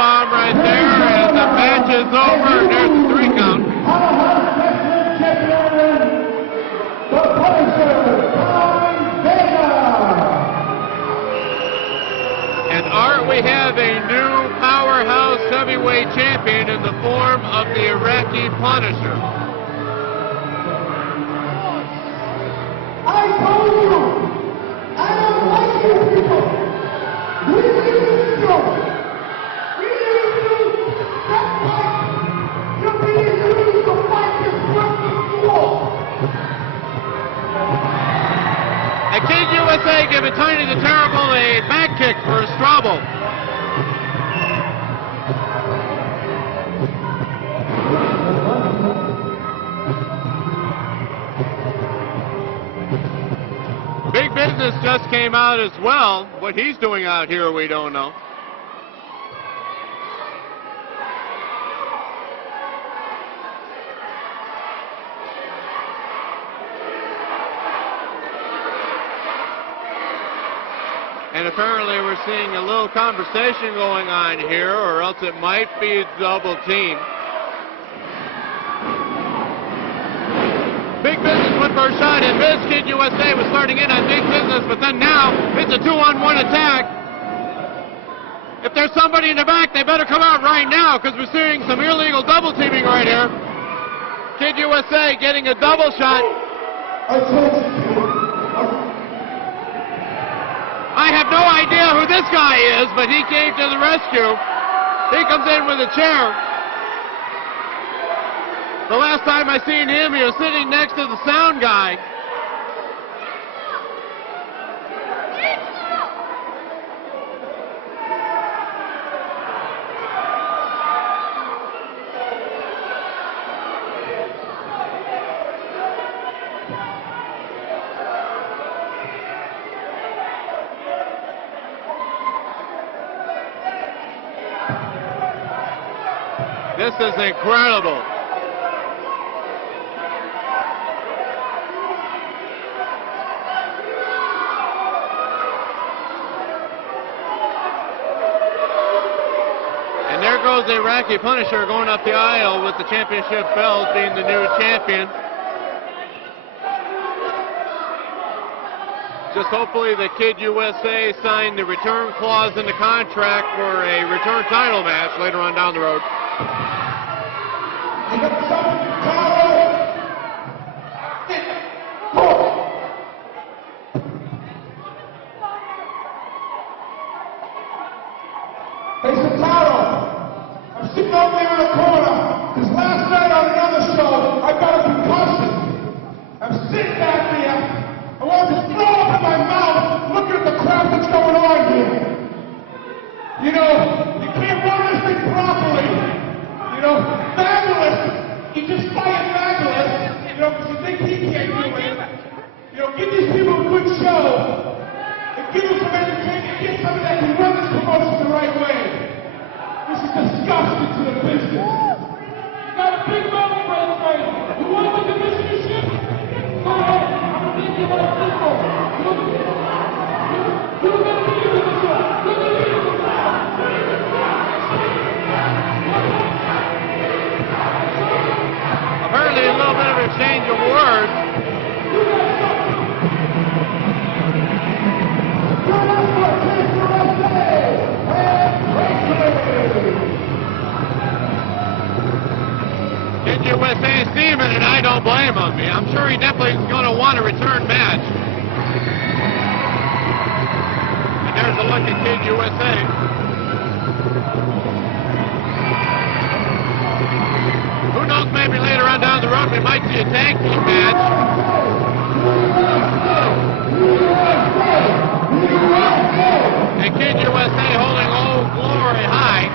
bomb right there, and the match is over. There's the 3 count. And Art, we have a new Powerhouse heavyweight champion in the form of the Iraqi Punisher. I told you, I don't like you people. We live in you. We live in you. That's why you're being used to fight this fucking war. And King USA giving Tony the Terrible a back kick for a Strabo. Big Business just came out as well. What he's doing out here, we don't know. And apparently we're seeing a little conversation going on here, or else it might be a double team. Big Business went for a shot, and Biz Kid USA was starting in on Big Business, but then now it's a 2-on-1 attack. If there's somebody in the back, they better come out right now, because we're seeing some illegal double teaming right here. Kid USA getting a double shot. I have no idea who this guy is, but he came to the rescue. He comes in with a chair. The last time I seen him, he was sitting next to the sound guy. This is incredible. And there goes the Iraqi Punisher going up the aisle with the championship belt, being the new champion. Just hopefully the Kid USA signed the return clause in the contract for a return title match later on down the road. Hey, Sataro, I'm sitting over there in the corner, because last night on another show, I got a concussion. I'm sitting back there, I wanted to throw up in my mouth, looking at the crap that's going on here. You know, you can't run this thing properly. You know, Fabulous, you just fired Fabulous, you know, because you think he can't do it. You know, give these people a good show, and give them some entertainment, get somebody that can run this promotion the right way. This is disgusting to the business. You got a big moment, Fred. You want the commissionership? Go ahead. I'm going to make you what I'm looking for. You're going to be in the show. You're going to be in the show. Apparently a little bit of exchange of words. Kid USA is steaming, and I don't blame him. I'm sure he definitely is going to want a return match. And there's a look at Kid USA. Who knows, maybe later on down the road we might see a tag team match. And Kid USA holding Old Glory high.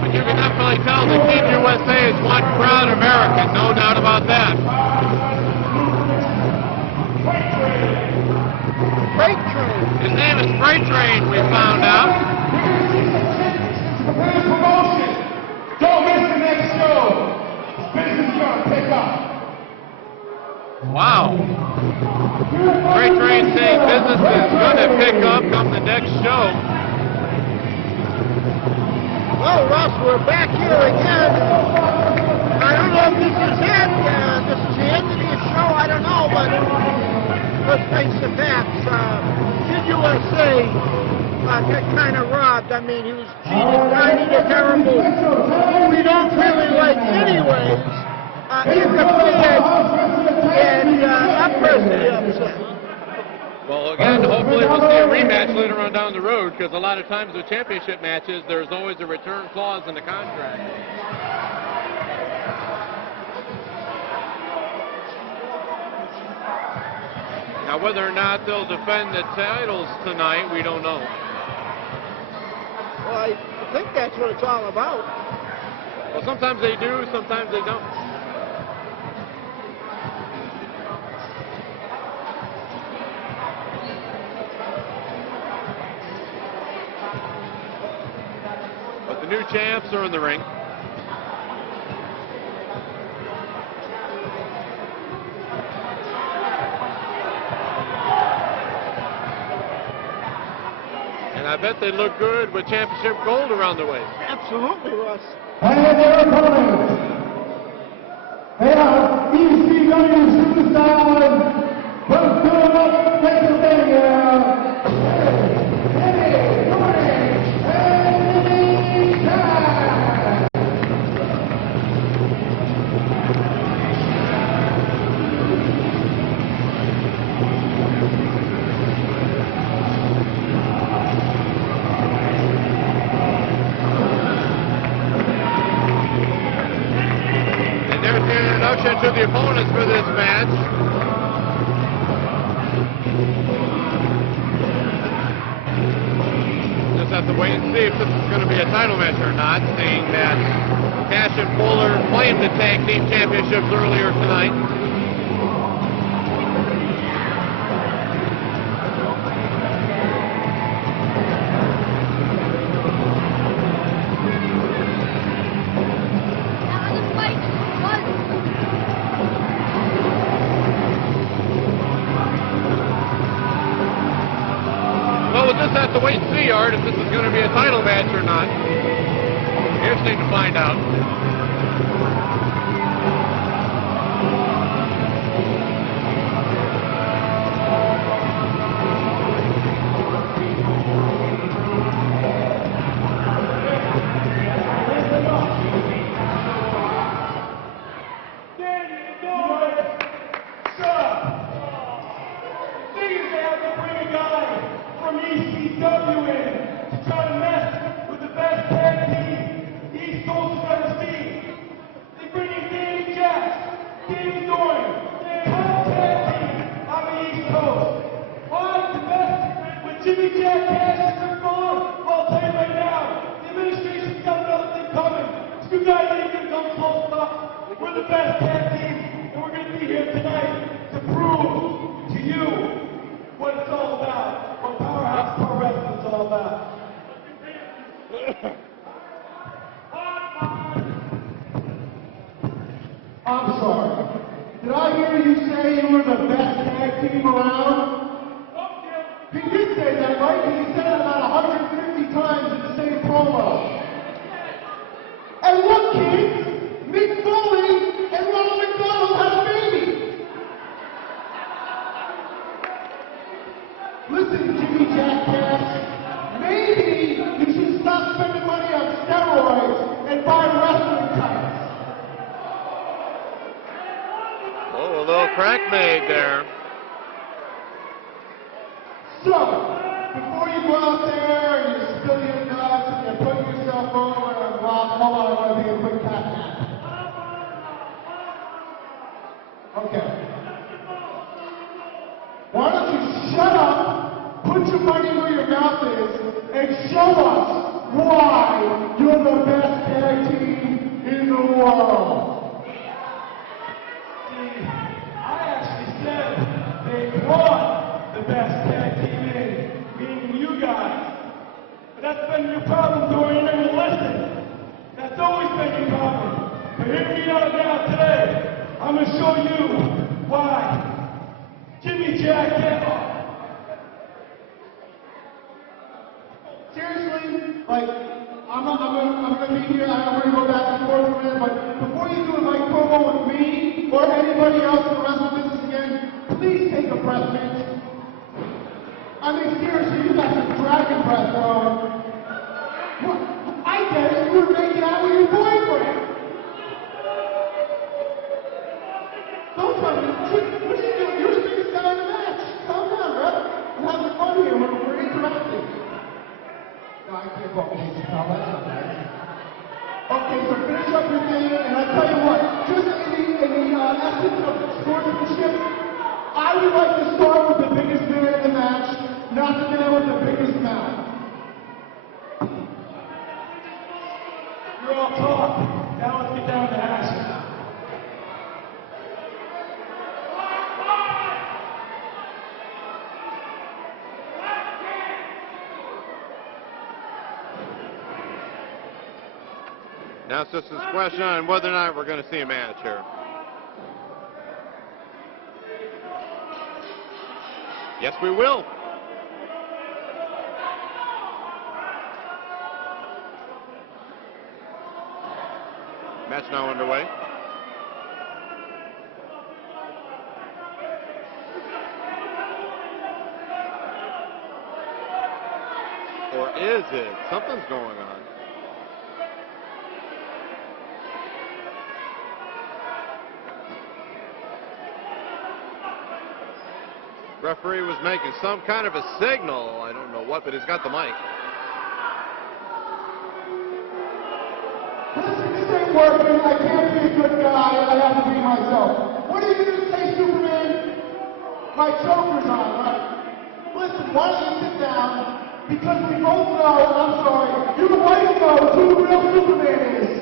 But you can definitely tell that Kid USA is one proud American, no doubt about that. Freight Train. His name is Freight Train, we found out. Promotion. Don't miss the next show. This business is going to pick up. Wow. Freight Train saying business is going to pick up come the next show. Well, Russ, we're back here again. I don't know if this is it. This is the end of the show. I don't know, but let's face the facts. Kid USA got kind of robbed. I mean, he was cheated, kind of terrible. We don't really like anyways. Interfered, and that personally upset. Well, again, hopefully we'll see a rematch later on down the road, because a lot of times with championship matches, there's always a return clause in the contract. Now, whether or not they'll defend the titles tonight, we don't know. Well, I think that's what it's all about. Well, sometimes they do, sometimes they don't. But the new champs are in the ring. And I bet they look good with championship gold around the waist. Absolutely, Russ. And their opponents, they are ECW superstars from Philadelphia, Pennsylvania. To the opponents for this match. Just have to wait and see if this is going to be a title match or not, seeing that Cash and Fuller claimed the tag team championships earlier tonight. Have to wait and see, Art, if this is going to be a title match or not. Interesting to find out. I'm sorry. Did I hear you say you were the best tag team around? He did say that, right? He said it about 150 times in the same promo. And look, kids, Mick Foley and Ronald McDonald had a baby. Listen, Jimmy Jack, maybe you should stop spending money on steroids and buy wrestling tights. Oh, a little crack made there. So, before you go out there and you spill your nuts and you put yourself over and rock, hold on, I want to take a quick tap now. Okay. Why don't you shut up, put your money where your mouth is, and show us why you're the best tag team in the world. They brought the best tag team in, meaning you guys. But that's been your problem, Dorian, and listen. That's always been your problem. But hear me out now today. I'm going to show you Why? Jimmy Jact, get off. Seriously, like, I'm gonna be here, I'm gonna go back and forth a minute, but before you do a like promo with me or anybody else in the wrestling business again, please take a breath, man. I mean, seriously, you got some dragon breath going. What? I get it, you were making out with your boyfriend. Don't tell me, what are you doing? You're the biggest guy in the match. Calm down, bro. I'm having fun here, we're interacting. No, I can't go easy, pal. That's not nice. Okay, so finish up your thing, and I tell you what, just in the essence of sportsmanship, I would like to start with the biggest man in the match, not the man with the biggest mouth. You're all talk. Now let's get down to action. Now it's just a question on whether or not we're going to see a match here. Yes, we will. Match now underway. Or is it? Something's going on. Referee was making some kind of a signal. I don't know what, but he's got the mic. This ain't working. I can't be a good guy. I have to be myself. What are you going to say, Superman? My choker's on, right? Listen, why don't you sit down? Because we both know, and I'm sorry, you both know who the real Superman is.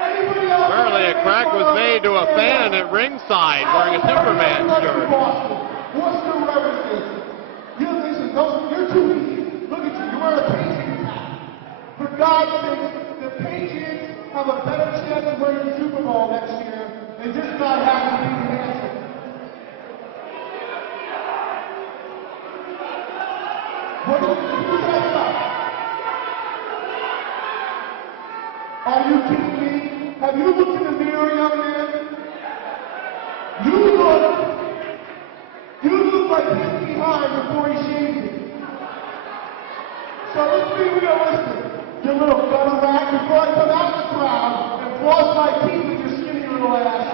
Anybody else? Apparently a crack was made to a fan at ringside wearing a Superman shirt. Worcester, whatever it is. You listen, you're too easy. Look at you. You wear a Patriots hat. For God's sake, the Patriots have a better chance of winning the Super Bowl next year than this guy has to be the answer. What do you say about? Are you kidding me? Have you looked in the mirror, young man? You look like he's behind before he shaves it. So let's be realistic. You little gutter rat, before I come out the crowd and floss my teeth with your skinny little ass,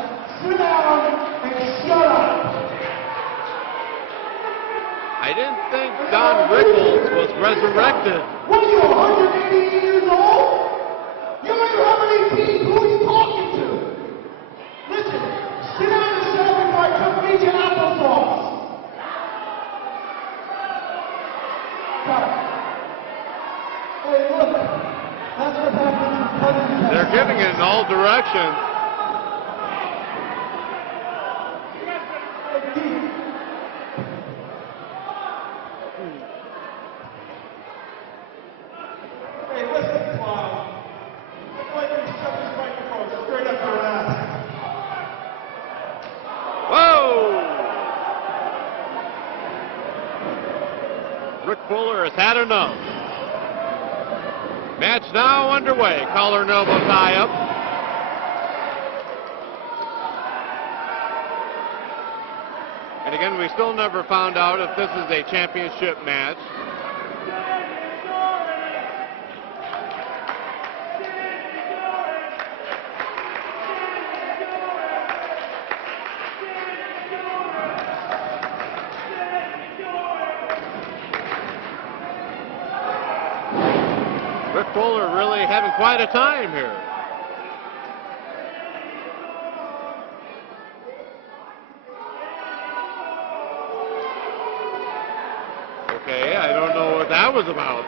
sit down and shut up. I didn't think Don Rickles was resurrected. What are you, 188 years old? You don't even have any teeth. Who are you talking to? Listen, sit down and shut up before I come feed you applesauce. Hey, look. That's what happens in presidents. They're giving it in all directions. Hey, listen, clown. I'd like you to shove this microphone straight up your ass. Whoa! Rick Fuller has had enough. Match now underway. Collar and elbow tie up. And again, we still never found out if this is a championship match. Rick Fuller really having quite a time here. Okay, I don't know what that was about.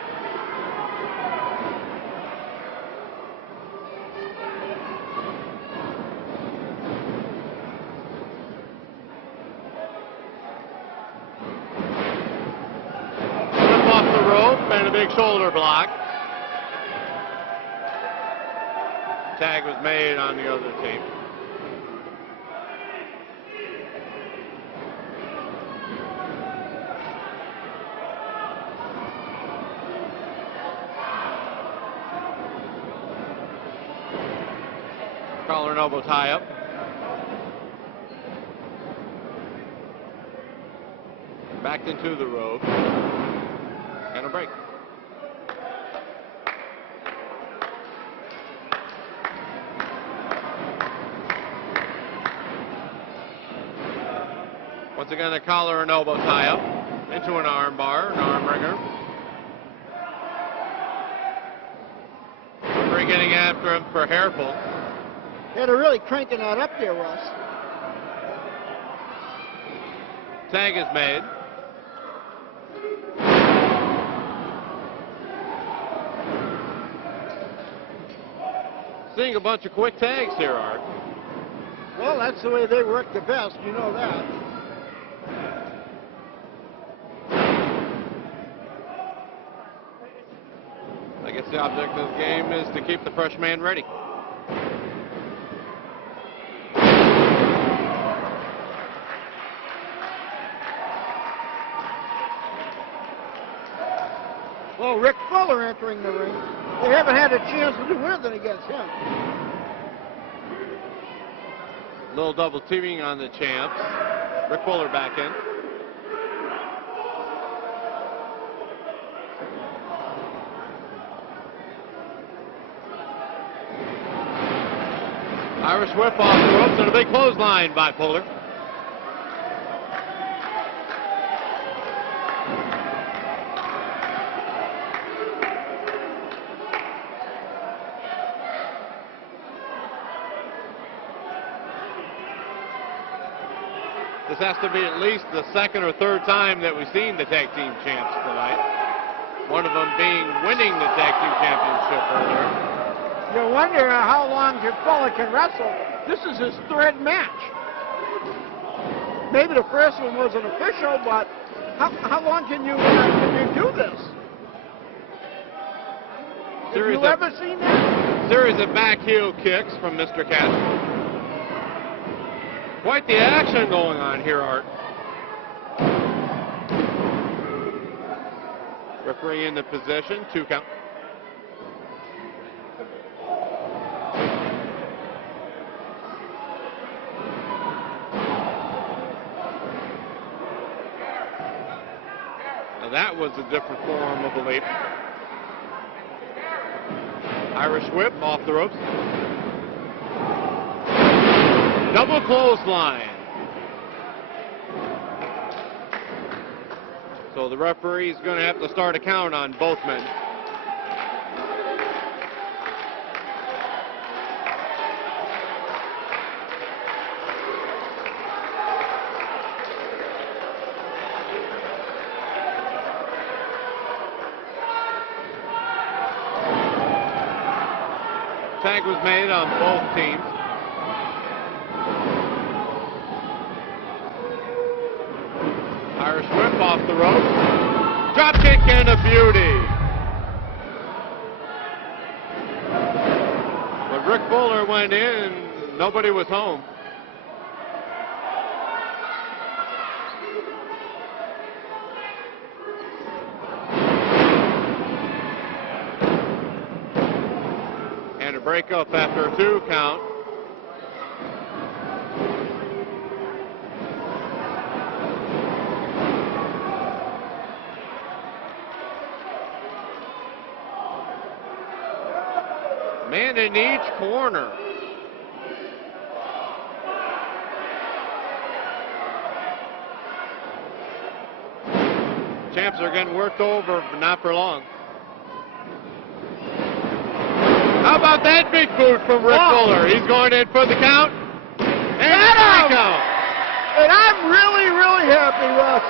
Flip off the rope and a big shoulder block. Tag was made on the other team. Collar and elbow tie up. Backed into the rope. And a break. Once again, a collar and elbow tie up into an arm bar, an arm wringer. We're getting after him for hair pull. Yeah, they're really cranking that up there, Russ. Tag is made. Seeing a bunch of quick tags here, Art. Well, that's the way they work the best, you know that. I guess the object of the game is to keep the fresh man ready. Well, Rick Fuller entering the ring. They haven't had a chance to do anything against him. Little double teaming on the champs. Rick Fuller back in. Irish whip off the ropes and a big clothesline by Fuller. This has to be at least the second or third time that we've seen the tag team champs tonight. One of them being winning the tag team championship earlier. You wonder how long Fuller can wrestle. This is his third match. Maybe the first one wasn't official, but how long can you do this? Have you ever seen that? Series of back heel kicks from Mr. Castro. Quite the action going on here, Art. Referee in the position, 2 count. Now that was a different form of a leap. Irish whip off the ropes. Double clothesline. So the referee is going to have to start a count on both men. Tag was made on both teams. Irish whip off the rope. Drop kick and a beauty. When Rick Fuller went in, nobody was home. And a breakup after a 2 count. Man in each corner. Champs are getting worked over, but not for long. How about that big boot from Rick Fuller? He's going in for the count. And a count. And I'm really, really happy, Russ.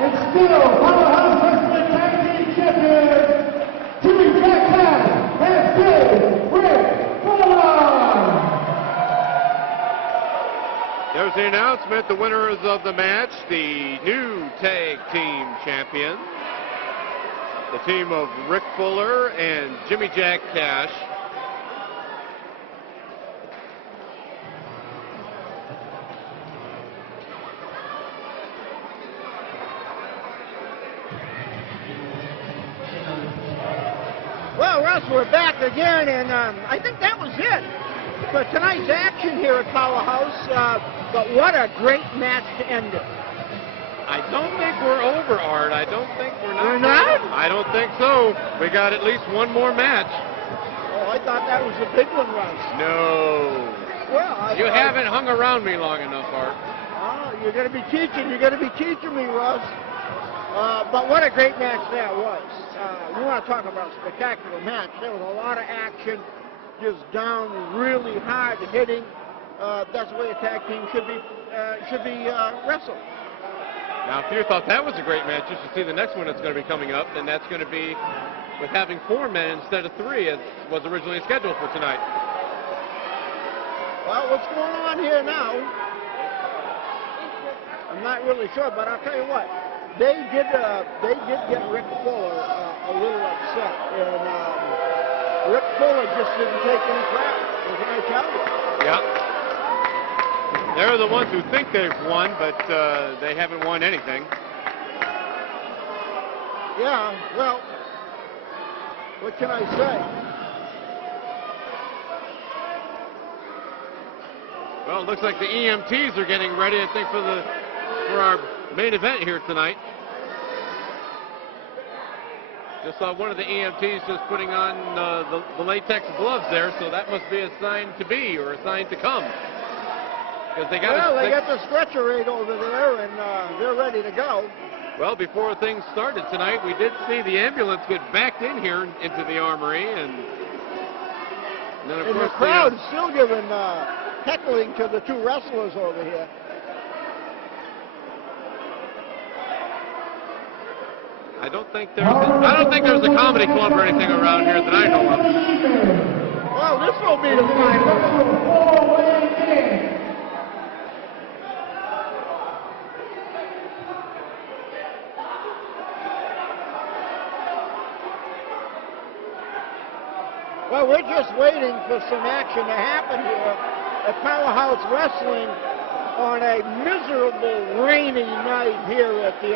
It's still Powerhouse Wrestling Tag Team Champions, Jimmy Jact and Big Rick Fuller. There's the announcement. The winners of the match, the new tag team champions, the team of Rick Fuller and Jimmy Jact Cash. Well, Russ, we're back again, and I think that was it for tonight's action here at Powerhouse. But what a great match to end it. I don't think we're over, Art. I don't think we're not. We're not? I don't think so. We got at least one more match. Oh, I thought that was a big one, Russ. No. Well, You haven't hung around me long enough, Art. Oh, you're going to be teaching. You're going to be teaching me, Russ. But what a great match that was. You want to talk about a spectacular match. There was a lot of action, just down really hard hitting. That's the way a tag team should be wrestled. Now, if you thought that was a great match, you should see the next one that's going to be coming up, and that's going to be with having 4 men instead of 3, as was originally scheduled for tonight. Well, what's going on here now? I'm not really sure, but I'll tell you what. They did get Rick Fuller a little upset, and Rick Fuller just didn't take any crap. What can I tell you? Yeah. They're the ones who think they've won, but they haven't won anything. Yeah, well, what can I say? Well, it looks like the EMTs are getting ready, I think, for our main event here tonight. Just saw one of the EMTs just putting on the latex gloves there, so that must be a sign to be, or a sign to come. They got the stretcher right over there, and they're ready to go. Well, before things started tonight, we did see the ambulance get backed in here into the armory, and then of course the crowd is still giving heckling to the 2 wrestlers over here. I don't think there's a comedy club or anything around here that I know of. Well, this will be the final. Well, we're just waiting for some action to happen here at Powerhouse Wrestling on a miserable, rainy night here at the